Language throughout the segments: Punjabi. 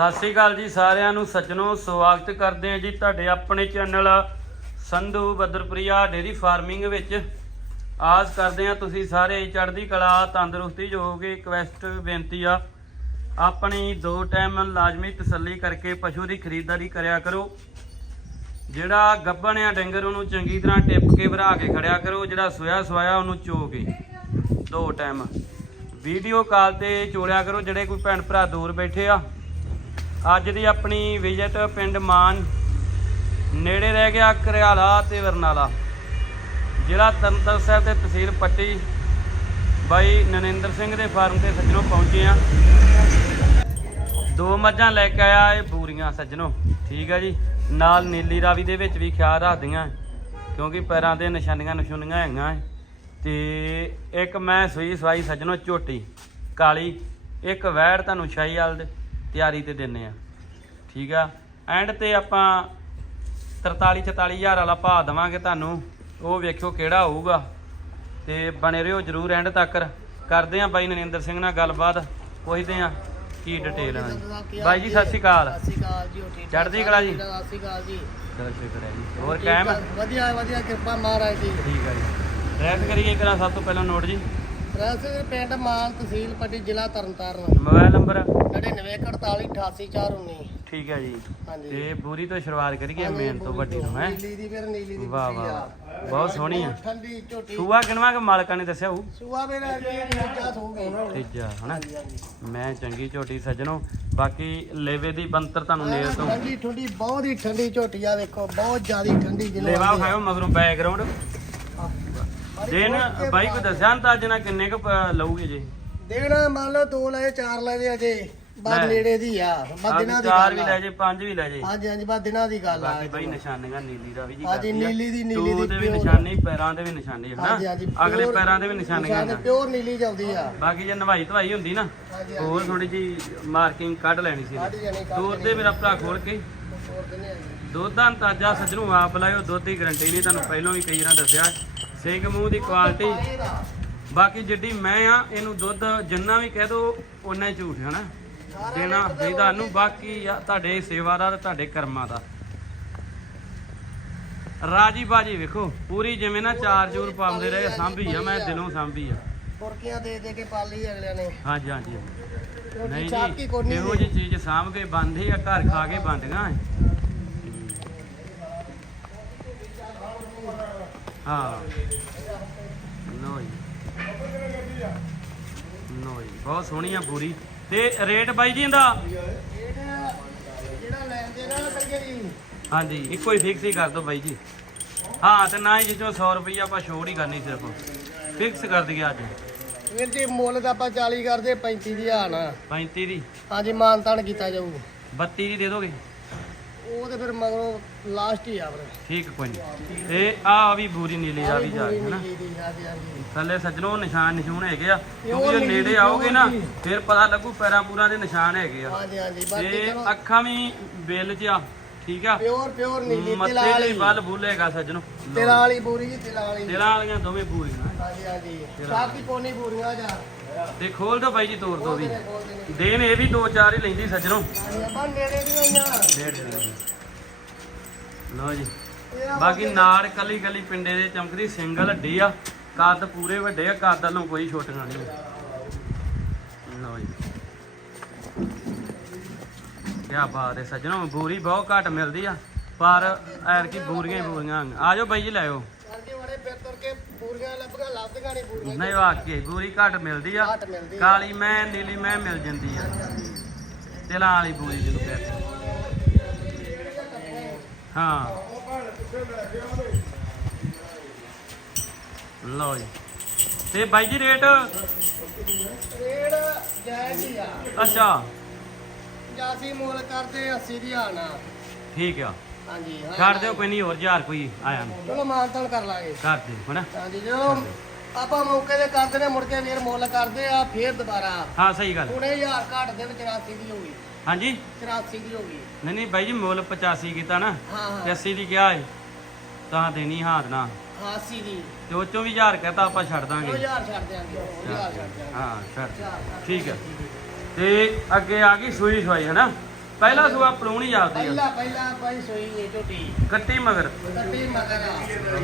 ਸਤਿ ਸ੍ਰੀ ਅਕਾਲ ਜੀ ਸਾਰਿਆਂ ਨੂੰ। ਸੱਜਣੋ, ਸਵਾਗਤ ਕਰਦੇ ਹਾਂ ਜੀ ਤੁਹਾਡੇ ਆਪਣੇ channel Sandhu Badarpriya dairy farming ਵਿੱਚ। ਆਸ ਕਰਦੇ ਹਾਂ ਤੁਸੀਂ ਸਾਰੇ ਚੜ੍ਹਦੀ ਕਲਾ, ਤੰਦਰੁਸਤੀ ਜੋ ਹੋਗੇ ਰਿਕਵੈਸਟ ਬੇਨਤੀ ਆ। ਆਪਣੀ ਦੋ ਟਾਈਮ ਲਾਜ਼ਮੀ ਤਸੱਲੀ ਕਰਕੇ ਪਸ਼ੂ ਦੀ ਖਰੀਦਦਾਰੀ ਕਰਿਆ ਕਰੋ। ਜਿਹੜਾ ਗੱਭਣ ਆ ਡੰਗਰ ਉਹਨੂੰ ਚੰਗੀ ਤਰ੍ਹਾਂ ਟਿੱਪ ਕੇ ਭਰਾ ਕੇ ਖੜਿਆ ਕਰੋ, ਜਿਹੜਾ ਸੋਇਆ ਸਵਾਇਆ ਉਹਨੂੰ ਚੋ ਕੇ। ਦੋ ਟਾਈਮ। ਵੀਡੀਓ ਕਾਲ ਤੇ ਚੋਲਿਆ ਕਰੋ, ਜਿਹੜੇ ਕੋਈ ਭੈਣ ਭਰਾ ਦੂਰ ਬੈਠੇ ਆ। ਅੱਜ ਦੀ ਆਪਣੀ ਵਿਜ਼ਿਟ ਪਿੰਡ ਮਾਨ, ਨੇੜੇ ਰਹਿ ਗਿਆ ਕਰਿਆਲਾ ਤੇ ਵਰਨਾਲਾ। ਜ਼ਿਲ੍ਹਾ ਤਰਨਤਾਰਨ ਸਾਹਿਬ ਤੇ ਤਹਿਸੀਲ ਪੱਟੀ ਬਾਈ ਨਰਿੰਦਰ ਸਿੰਘ ਦੇ ਫਾਰਮ ਤੇ ਸੱਜਣੋਂ ਪਹੁੰਚੇ ਆ ਦੋ ਮੱਝਾਂ ਲੈ ਕੇ ਆਇਆ ਇਹ ਬੂਰੀਆਂ ਸੱਜਣੋ। ਠੀਕ ਆ ਜੀ। ਨਾਲ ਨੀਲੀ ਰਾਵੀ ਦੇ ਵਿੱਚ ਵੀ ਖਿਆਲ ਰੱਖਦੀਆਂ, ਕਿਉਂਕਿ ਪੈਰਾਂ ਦੇ ਨਿਸ਼ਾਨੀਆਂ ਨਿਸ਼ਾਨੀਆਂ ਹੈਗੀਆਂ ਏ। ਤੇ ਇੱਕ ਮੈਂ ਸੂਈ ਸਵਾਈ ਸੱਜਣੋ ਝੋਟੀ, ਕਾਲੀ, ਇੱਕ ਵੈੜ ਤੁਹਾਨੂੰ ਸ਼ਾਹੀ ਵਾਲ ਦੇ। ਤਿਆਰੀ ਤੇ ਦਿੰਨੇ ਆ। ਠੀਕ ਆ? ਐਂਡ ਤੇ ਆਪਾਂ 43 44000 ਵਾਲਾ ਭਾਅ ਦਵਾਂਗੇ ਤੁਹਾਨੂੰ। ਉਹ ਵੇਖਿਓ ਕਿਹੜਾ ਹੋਊਗਾ। ਤੇ ਬਣੇ ਰਹੋ ਜਰੂਰ ਐਂਡ ਤੱਕ। ਕਰਦੇ ਆ ਬਾਈ ਨਰਿੰਦਰ ਸਿੰਘ ਨਾਲ ਗੱਲਬਾਤ। ਪੁੱਛਦੇ ਆ ਕੀ ਡਿਟੇਲ ਹੈ ਬਾਈ ਜੀ ਸਤਿ ਸ਼੍ਰੀ ਅਕਾਲ। ਸਤਿ ਸ਼੍ਰੀ ਅਕਾਲ ਜੀ ਹੋਰ ਠੀਕ ਠਾਕ? ਚੜ੍ਹਦੀ ਕਲਾ ਜੀ। ਸਤਿ ਸ਼੍ਰੀ ਅਕਾਲ ਜੀ। ਚਲੋ ਸ਼ੁਕਰ ਹੈ ਜੀ। ਹੋਰ ਠੀਕ ਕਾਇਮ ਵਧੀਆ ਵਧੀਆ ਕਿਰਪਾ ਮਹਾਰਾਜ ਦੀ। ਠੀਕ ਹੈ ਜੀ। ਰੈਪ ਕਰੀਏ ਕਰਾਂ ਸਭ ਤੋਂ ਪਹਿਲਾਂ ਨੋਟ ਜੀ। ਰੈਸ ਪਿੰਡ ਮਾਲ ਤਹਿਸੀਲ ਪੱਟੀ ਜ਼ਿਲ੍ਹਾ ਤਰਨਤਾਰਨ। Mobile number? 9948488419 ਠੀਕ ਹੈ ਜੀ। ਹਾਂਜੀ। ਤੇ ਬੂਰੀ ਤੋਂ ਸ਼ੁਰੂਆਤ ਕਰੀਏ ਮੇਨ ਤੋਂ ਵੱਡੀ ਤੋਂ। ਹੈ? ਨੀਲੀ ਦੀ ਫਿਰ ਨੀਲੀ ਦੀ ਵਾਹ ਵਾਹ। ਬਹੁਤ ਸੋਹਣੀ ਆ। ਠੰਡੀ ਝੋਟੀ। ਸੂਆ ਕਿਨਵਾ ਕੇ ਮਾਲਕਾਂ ਨੇ ਦੱਸਿਆ ਹੋਊ ਸੂਆ ਮੇਰਾ ਜੀ ਦੂਜਾ ਸੂਗੀ ਤੀਜਾ ਹਨਾ? ਮੈਂ ਚੰਗੀ ਝੋਟੀ ਸੱਜਣੋ ਬਾਕੀ ਲੇਵੇ ਦੀ ਬੰਤਰ ਤੁਹਾਨੂੰ ਨੇੜ ਤੋਂ। ਠੰਡੀ ਠੰਡੀ ਬਹੁਤ ਹੀ ਠੰਡੀ ਝੋਟੀ ਆ ਵੇਖੋ ਬਹੁਤ ਜ਼ਿਆਦੀ ਠੰਡੀ ਜਿਹਨੂੰ ਲੇਵਾ ਆਖਦੇ ਆ। ਖਾਓ ਮਗਰੋਂ ਬੈਕਗ੍ਰਾਉਂਡ ਦੇਨ ਬਾਈ ਕੋ ਦੱਸਿਆ ਤਾਂ ਅੱਜ ਨਾ ਕਿੰਨੇ ਕੁ ਲਊਗੇ ਜੀ? ਦੇਣਾ ਮੰਨ ਲਓ ਦੋ ਲਏ ਚਾਰ ਲਏ ਅਜੇ। ਲੈ। ਬਾਦ ਨੇੜੇ ਦੀ ਆ। ਬਾ ਆਹ ਦਿਨਾਂ ਦੀ ਚਾਰ ਵੀ ਗੱਲ ਲੈ ਜੇ ਪੰਜ ਵੀ ਲੈ ਜੇ। ਹਾਂਜੀ ਹਾਂਜੀ ਬਾ ਦਿਨਾਂ ਦੀ ਗੱਲ ਆ। ਬਾਕੀ ਬਾਈ ਨਿਸ਼ਾਨੀਆਂ ਨੀਲੀ ਦਾ ਵੀ ਜੀ ਹਾਂਜੀ। ਨੀਲੀ ਦੀ- ਨੀਲੀ ਦੀ ਵੀ। ਨਿਸ਼ਾਨੀ ਪੈਰਾਂ ਦੇ ਵੀ ਨਿਸ਼ਾਨੀ ਹਾਂਜੀ ਹਾਂਜੀ ਹਨਾ ਅਗਲੇ ਪੈਰਾਂ ਦੇ ਵੀ ਨਿਸ਼ਾਨੀਆਂ ਨੇ ਪਿਓਰ ਨੀਲੀ ਜਾਂਦੀ ਆ। ਬਾਕੀ ਜੇ ਨਵਾਈ ਧਵਾਈ ਹੁੰਦੀ ਨਾ ਹੋਰ ਥੋੜੀ ਜੀ ਮਾਰਕਿੰਗ ਕੱਢ ਲੈਣੀ ਸੀ ਦੇ ਮੇਰਾ ਭਰਾ ਖੋਲ ਕੇ ਜੀ। ਦੁੱਧ ਦਾ ਅੰਦਾਜ਼ਾ ਸੱਜਣੂ ਆਪ ਲਾਇਓ, ਦੁੱਧ ਦੀ ਗਰੰਟੀ ਨਹੀਂ ਤੁਹਾਨੂੰ ਪਹਿਲਾਂ ਵੀ ਕਈ ਵਾਰ ਦੱਸਿਆ। ਸਿੰਘ ਮੂੰਹ ਦੀ ਕੁਆਲਿਟੀ ਬਾਕੀ ਜਿੱਡੀ ਮੈਂ ਆ, ਇਹਨੂੰ ਦੁੱਧ ਜਿੰਨਾ ਵੀ ਕਹਿ ਦੋ, ਓਨਾ ਹੀ ਝੂਠ ਹੈ ਨਾ। ਦੇਣਾ ਚਾਹੀਦਾ ਨੂੰ, ਬਾਕੀ ਤੁਹਾਡੇ ਸੇਵਾ ਦਾ ਤੁਹਾਡੇ ਕਰਮਾਂ ਦਾ। ਰਾਜੀ ਬਾਜੀ ਵੇਖੋ, ਪੂਰੀ ਜਿਵੇਂ ਨਾ ਚਾਰ ਚੂਰ ਪਾਉਂਦੇ ਰਹੇ, ਸਾਂਭੀ ਆ, ਮੈਂ ਦਿਲੋਂ ਸਾਂਭੀ ਆ। ਬੁਰਕੀਆਂ ਦੇ ਦੇ ਕੇ ਪਾਲੀ ਅਗਲਿਆਂ ਨੇ। ਹਾਂਜੀ ਹਾਂਜੀ। ਨਹੀਂ ਕੀ ਜੀ ਕੋਨੀ ਇਹੋ ਜਿਹੀ ਚੀਜ਼ ਸਾਂਭ ਕੇ ਬੰਦੇ ਆ ਘਰ ਖਾ ਕੇ ਬੰਦੀਆਂ। ਹਾਂ। ਜੀ। ਲੋ ਜੀ ਬਹੁਤ ਸੋਹਣੀ ਆ ਪੂਰੀ। ਤੇ ਰੇਟ ਬਾਈ ਜੀ ਇਹਦਾ? ਜਿਹੜਾ ਜਿਹੜਾ ਲੈਂਦੇ ਨਾ ਲੱਗੇ ਜੀ। ਹਾਂਜੀ ਇੱਕੋ ਹੀ ਫਿਕਸ ਹੀ ਕਰ ਦੋ ਬਾਈ ਜੀ। ਹਾਂ ਤੇ ਨਾ ਹੀ ਜਿੱਚੋਂ 100 ਰੁਪਈਆ ਆਪਾਂ ਛੋੜ ਹੀ ਕਰਨੀ ਸਿਰਫ। ਫਿਕਸ ਕਰ ਦਈਏ ਅੱਜ। ਵੀਰ ਜੀ ਮੁੱਲ ਤਾਂ ਆਪਾਂ 40 ਕਰਦੇ 35 ਦੀ ਆ। ਨਾ 35 ਦੀ। ਹਾਂਜੀ ਮਾਨ ਤਾਨ ਕੀਤਾ ਜਾਊ। 32 ਦੀ ਦੇ ਦੋਗੇ? ਉਹ ਤੇ ਫਿਰ ਮਗਰੋਂ ਲਾਸਟ ਹੀ ਆ ਫਿਰ। ਠੀਕ ਕੋਈ ਨਹੀਂ ਤੇ ਆ ਵੀ ਬੂਰੀ ਨੀਲੀ ਆ ਵੀ ਜਾ ਰਹੀ ਹੈ ਨਾ। ਦੀ, ਥੱਲੇ ਸੱਜਣੋ ਨਿਸ਼ਾਨ ਨਿਸ਼ੂਨ ਹੈਗੇ ਆ। ਕਿਉਂਕਿ ਜੇ ਨੇੜੇ ਦੀ ਆਓਗੇ ਨਾ। ਫਿਰ ਪਤਾ ਲੱਗੂ ਪੈਰਾਂ ਪੂਰਾਂ ਦੇ ਨਿਸ਼ਾਨ ਹੈਗੇ ਆ। ਹਾਂਜੀ ਹਾਂਜੀ ਬਾਕੀ ਤੇ ਅੱਖਾਂ ਵੀ ਬਿੱਲ ਚ ਆ। ਠੀਕ ਆ? ਪਿਓਰ ਪਿਓਰ ਨੀਲੀ ਮੱਥੇ ਤਿਲਾ ਤੇ ਵਾਲੀ ਬਲ ਬੁੱਲੇਗਾ ਸੱਜਣੋ। ਤਿਲਾ ਵਾਲੀ ਬੂਰੀ ਜੀ ਤਿਲਾ ਵਾਲੀ ਤੇਰਾ ਵਾਲੀਆਂ ਦੋਵੇਂ ਬੂਰੀਆਂ ਹਾਂਜੀ ਹਾਂਜੀ। ਸਾਕੀ ਕੋਨੀ ਬੂਰੀਆਂ ਜਾ। ਤੇ ਖੋਲ ਦੋ ਬਾਈ ਜੀ ਤੋੜ ਦੋ ਵੀ। ਦੇਣ ਇਹ ਵੀ ਦੋ ਚਾਰ ਹੀ ਲੈਂਦੀ ਸੱਜਣੋ। ਹਾਂਜੀ ਆਪਾਂ ਨੇੜੇ ਦੀ ਹੋਈਆਂ। ਡੇਢ ਦੇ। ਲਓ ਜੀ। ਇਹ ਬਾਕੀ ਨਾੜ ਕੱਲੀ ਕੱਲੀ ਪਿੰਡੇ ਦੇ ਚਮਕਦੀ ਸਿੰਗਲ ਹੱਡੀ ਆ। ਕੱਦ ਪੂਰੇ ਵੱਡੇ ਆ ਕੱਦ ਵੱਲੋਂ ਕੋਈ ਛੋਟੀਆਂ ਨਹੀਂ। ਲਓ ਜੀ। ਕਿਆ ਬਾਤ ਹੈ ਸੱਜਣੋ ਬੂਰੀ ਬਹੁਤ ਘੱਟ ਮਿਲਦੀ ਆ ਪਰ ਐਰ ਕੀ ਬੂਰੀਆਂ ਹੀ ਬੂਰੀਆਂ ਆ ਜਾਓ ਬਾਈ ਜੀ ਲੈ ਆਓ। ਨਹੀਂ ਵਾਕਈ ਬੂਰੀ ਘੱਟ ਮਿਲਦੀ ਆ। ਕਾਲੀ ਮੈਂ ਨੀਲੀ ਮੈਂ ਮਿਲ ਜਾਂਦੀ ਆ। ਤਿਲਾਂ ਵਾਲੀ ਬੂਰੀ ਜਿਹਨੂੰ ਕਹਿੰਦੇ ਹਾਂ। ਲਓ ਜੀ। ਤੇ ਬਾਈ ਜੀ ਰੇਟ? ਰੇਡ ਜਾਇਜ਼ ਹੀ ਆ। ਅੱਛਾ। ਜਾਸੀ ਮੁੱਲ ਕਰਦੇ 80 ਦੀ ਆਣਾ ਠੀਕ ਆ। ਹਾਂਜੀ ਹਾਂ। ਛੱਡ ਦਿਓ ਕੋਈ ਨਹੀਂ ਹੋਰ ਹਜ਼ਾਰ ਕੋਈ ਆਇਆ ਨਾ ਚਲੋ ਮਾਨਤਾਨ ਕਰ ਲਾਂਗੇ। ਕਰ ਦਿਓ ਹਨਾ? ਹਾਂਜੀ ਜਦੋਂ ਆਪਾਂ ਮੌਕੇ ਤੇ ਕਰਦੇ ਨੇ ਮੁੜ ਕੇ ਫੇਰ ਮੁੱਲ ਕਰਦੇ ਆ ਫੇਰ ਦੁਬਾਰਾ। ਹਾਂ ਸਹੀ ਗੱਲ। ਹੁਣੇ ਹਜ਼ਾਰ ਘੱਟ ਦੇ 84 ਦੀ ਹੋ ਗਈ। ਹਾਂਜੀ? 84 ਦੀ ਹੋ ਗਈ। ਨਹੀਂ ਨਹੀਂ ਬਾਈ ਜੀ ਮੁੱਲ 85 ਕੀਤਾ ਨਾ। ਹਾਂ ਤੇ ਹਾਂ 80 ਦੀ ਕਿਹਾ ਏ ਤਾਂ ਦੇਣੀ ਹਾਰ ਨਾ। 80 ਦੀ। ਤੇ ਉਹ ਚੋਂ ਵੀ ਹਜ਼ਾਰ ਕਹਤਾ ਆਪਾਂ ਛੱਡ ਦਾਂਗੇ। ਹਜ਼ਾਰ ਛੱਡ ਦਿਆਂਗੇ ਉਹ ਹਜ਼ਾਰ ਛੱਡ ਦਿਆਂਗੇ। ਹਾਂ ਛੱਡ ਦਿਓ। ਹਜ਼ਾਰ ਛੱਡ ਠੀਕ ਹੈ ਤੇ ਅੱਗੇ ਆ ਗਈ ਸੂਈ ਸਵਾਈ ਹੈ ਨਾ ਪਹਿਲਾ ਸੂਆ ਪਲੂਣੀ ਆਪਦੀ ਆ। ਪਹਿਲਾ ਪਹਿਲਾ ਪਾਈ ਸੋਈ ਇਹ ਝੋਟੀ। ਕੱਟੀ ਮਗਰ। ਕੱਟੀ ਮਗਰ ਆ।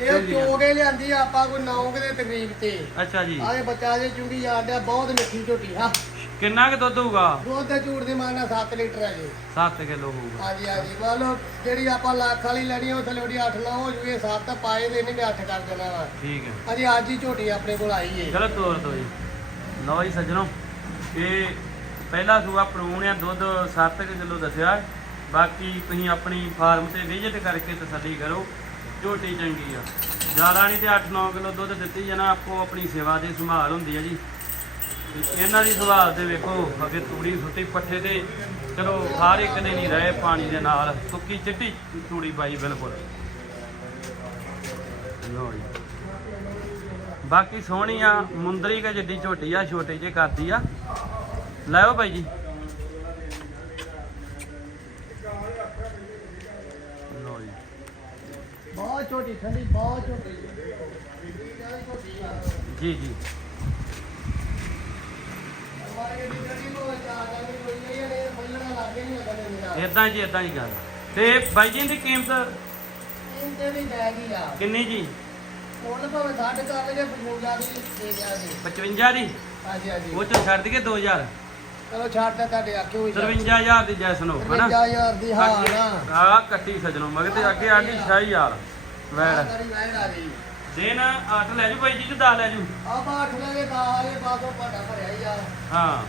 ਇਹ ਚੋਗੇ ਲਿਆਂਦੀ ਆ ਆਪਾਂ ਕੋਈ 9 ਦੇ ਤਕਰੀਬ ਤੇ। ਅੱਛਾ ਜੀ। ਆਏ ਬੱਚਾ ਜੇ ਚੁੰਗੀ ਜਾਂਦਿਆ ਬਹੁਤ ਮਿੱਠੀ ਝੋਟੀ ਆ ਕਿੰਨਾ ਕੁ ਦੁੱਧ ਹੋਊਗਾ? ਦੁੱਧ ਦੇ ਝੂੜ ਦੀ ਮਾਨਾ 7 ਲੀਟਰ ਹੈ ਜੀ। 7 ਕਿਲੋ ਹੋਊਗਾ। ਹਾਂਜੀ ਹਾਂਜੀ। ਲਓ ਜਿਹੜੀ ਆਪਾਂ ਲੱਖ ਵਾਲੀ ਲੈਣੀ ਉਹ ਥੱਲੇ ਉਹਦੀ 8 9 ਹੋ ਜੂਏ 7 ਪਾਏ ਦੇ ਨਹੀਂ ਮੈਂ 8 ਕਰ ਦੇਣਾ ਵਾ। ਠੀਕ ਹੈ। ਅਜੇ ਅੱਜ ਹੀ ਝੋਟੀ ਆਪਣੇ ਕੋਲ ਆਈ ਏ। ਚਲੋ ਤੋਰ ਦੋ ਜੀ। ਲਓ ਜੀ ਸੱਜਣੋ। ਇਹ ਪਹਿਲਾ ਸੂਆ ਪ੍ਰੂਣ ਆ, ਦੁੱਧ 7 ਕਿਲੋ ਦੱਸਿਆ। ਬਾਕੀ ਤੁਸੀਂ ਆਪਣੀ ਫਾਰਮ ਤੇ ਵਿਜ਼ਿਟ ਕਰਕੇ ਤਸੱਲੀ ਕਰੋ, ਝੋਟੀ ਚੰਗੀ ਆ। ਜ਼ਿਆਦਾ ਨਹੀਂ ਤੇ 8-9 ਕਿਲੋ ਦੁੱਧ ਦਿੱਤੀ ਜਾਣਾ, ਆਪੋ ਆਪਣੀ ਸੇਵਾ ਦੀ ਸੰਭਾਲ ਹੁੰਦੀ ਹੈ ਜੀ। ਇਹਨਾਂ ਦੀ ਸੰਭਾਲ ਤੇ ਵੇਖੋ, ਅੱਗੇ ਤੂੜੀ ਸੁੱਟੀ, ਪੱਠੇ ਤੇ ਚਲੋ ਹਰ ਇੱਕ ਨੇ ਨਹੀਂ ਰਹੇ ਪਾਣੀ ਦੇ ਨਾਲ, ਸੁੱਕੀ ਚਿੱਟੀ ਤੂੜੀ ਪਾਈ ਬਿਲਕੁਲ। ਲਓ ਜੀ। ਬਾਕੀ ਸੋਹਣੀ ਆ, ਮੁੰਦਰੀ ਕਾ ਜਿੱਡੀ ਝੋਟੀ ਆ, ਛੋਟੇ ਜੇ ਕਰਦੀ ਆ। ਲੈਓ ਭਾਈ ਜੀ। ਜੀ। ਬਹੁਤ ਛੋਟੀ ਠੰਡੀ ਬਹੁਤ ਛੋਟੀ। ਜੀ ਜੀ। ਚਾਰ ਇਦਾਂ ਜੀ ਇਦਾਂ ਹੀ ਗੱਲ। ਤੇ ਬਾਈ ਜੀ ਦੀ ਕੀਮਤ ਇਹ ਤੇ ਵੀ ਲੈ ਗਈ ਆ ਕਿੰਨੀ ਜੀ? ਹੁਣ ਭਾਵੇਂ ਸਾਡੇ ਕਰ ਲਗੇ 55 ਦੀ। ਦੇ ਦਿਆਂਗੇ 55 ਦੀ? ਹਾਂਜੀ ਹਾਂਜੀ। ਉਹ ਚੋਂ ਛੱਡ ਦਈਏ 2000 ਚਲੋ ਛੱਡ ਦੇ ਤੁਹਾਡੇ ਆਖੇ ਹੋਈ 53000 ਦੀ ਜੈਸਨ ਹੋ ਹਨਾ? 55000 ਦੀ ਹਾਂ ਨਾ ਆ ਕੱਟੀ ਸਜਣੋ ਮਗਰ ਤੇ ਅੱਗੇ ਆਡੀ ਸ਼ਾਹੀ ਯਾਰ ਵੈੜ। ਕਰੀ ਵੈੜ ਆ ਗਈ। ਦਿਨ 8 ਲੈ ਜੂ ਭਾਈ ਜੀ ਤੇ 10 ਲੈ ਜੂ। ਆਪਾਂ ਅੱਠ ਲਗੇ ਦਾ ਇਹ ਬਾਸੋ ਭਾਡਾ ਭਰਿਆ ਹੀ ਆ। ਹਾਂ।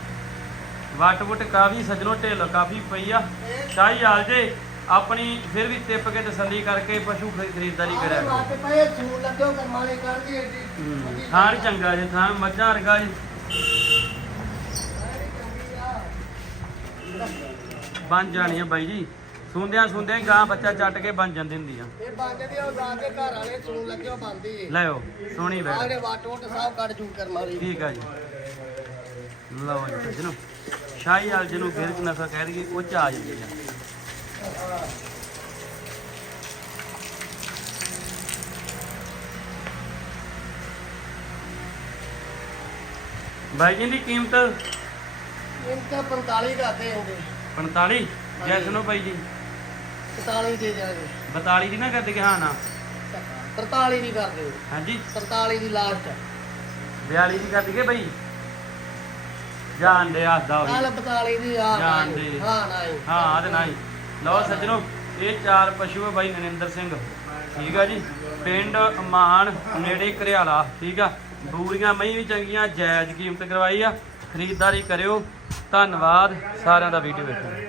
ਵਟ ਵਟ ਕਾਫੀ ਸਜਣੋ ਢਿੱਲ ਕਾਫੀ ਪਈ ਆ। ਸ਼ਾਹੀ ਹਾਲ ਜੇ ਆਪਣੀ ਫਿਰ ਵੀ ਟਿੱਪ ਕੇ ਤਸੱਲੀ ਕਰਕੇ ਪਸ਼ੂ ਖਰੀ- ਖਰੀਦਦਾਰੀ ਕਰਿਆ ਕਰੋ। ਪਏ ਛੂ ਲੱਗੋ ਕਰਮਾਲੇ ਕਰਦੀ ਏਡੀ ਥਾਣ ਚੰਗਾ ਜੇ ਥਾਣ ਮੱਝਾਂ ਵਰਗਾ ਜੀ ਵੈੜ ਚੰਗੀ ਆ। ਬਣ ਜਾਣੀਆਂ ਬਾਈ ਜੀ। ਸੁੰਦਿਆਂ ਸੁੰਦਿਆਂ ਹੀ ਗਾਂ ਬੱਚਾ ਚੱਟ ਕੇ ਬਣ ਜਾਂਦੀ ਹੁੰਦੀ ਆ। ਇਹ ਬੰਦ ਦੀ ਉਹ ਜਾ ਕੇ ਘਰ ਵਾਲੇ ਛੂ ਲੱਗਿਓ ਬੰਦੀ ਲੈਓ ਸੋਹਣੀ ਵੈੜ ਜਿਹੜੇ ਵਾਟੋਟ ਸਾਹਿਬ ਕੱਢ ਜੂ ਕਰਮਾਲੀ ਠੀਕ ਆ ਜੀ। ਲਓ ਜੀ ਸੱਜਣੋ ਸ਼ਾਹੀ ਹਾਲ ਜਿਹਨੂੰ ਫਿਰ ਨਸਾ ਕਹਿ ਦਈਏ ਉਹ ਚ ਆ ਜਾਂਦੀ ਆ। ਬਾਈ ਜੀ ਦੀ ਕੀਮਤ? ਇਹ ਤਾਂ 45 ਕਰਦੇ ਹੁੰਦੇ 45 ਜੈ ਸੁਣੋ ਬਾਈ ਜੀ। 45 ਦੇ ਜਾਗੇ 42 ਦੀ ਨਾ ਕਰਦੇ ਕਿ ਹਾਂ ਨਾ। 43 ਦੀ ਕਰਦੇ ਹਾਂਜੀ। 43 ਦੀ ਲਾਸਟ 42 ਦੀ ਕਰਦੀ ਕਿ ਬਾਈ। ਜਾਣ ਦੇ ਹੱਸਦਾ ਹੋਈ ਕੱਲ 42 ਦੀ ਆ ਜਾਣ ਦੇ। ਹਾਂ ਨਹੀਂ ਹਾਂ ਆ ਤੇ ਨਹੀਂ ਲਓ ਸੱਜਣੋ ਇਹ ਚਾਰ ਪਸ਼ੂ ਬਾਈ ਨਰਿੰਦਰ ਸਿੰਘ। ਠੀਕ ਆ ਜੀ। ਪਿੰਡ ਮਾਨ ਨੇੜੇ ਘਰਿਆਲਾ। ਠੀਕ ਆ। ਬੂਰੀਆਂ ਮਹੀਂ ਵੀ ਚੰਗੀਆਂ ਜਾਇਜ਼ ਕੀਮਤ ਕਰਵਾਈ ਆ। ਖਰੀਦਦਾਰੀ ਕਰਿਓ। ਧੰਨਵਾਦ ਸਾਰਿਆਂ ਦਾ ਵੀਡੀਓ ਵੇਖੋ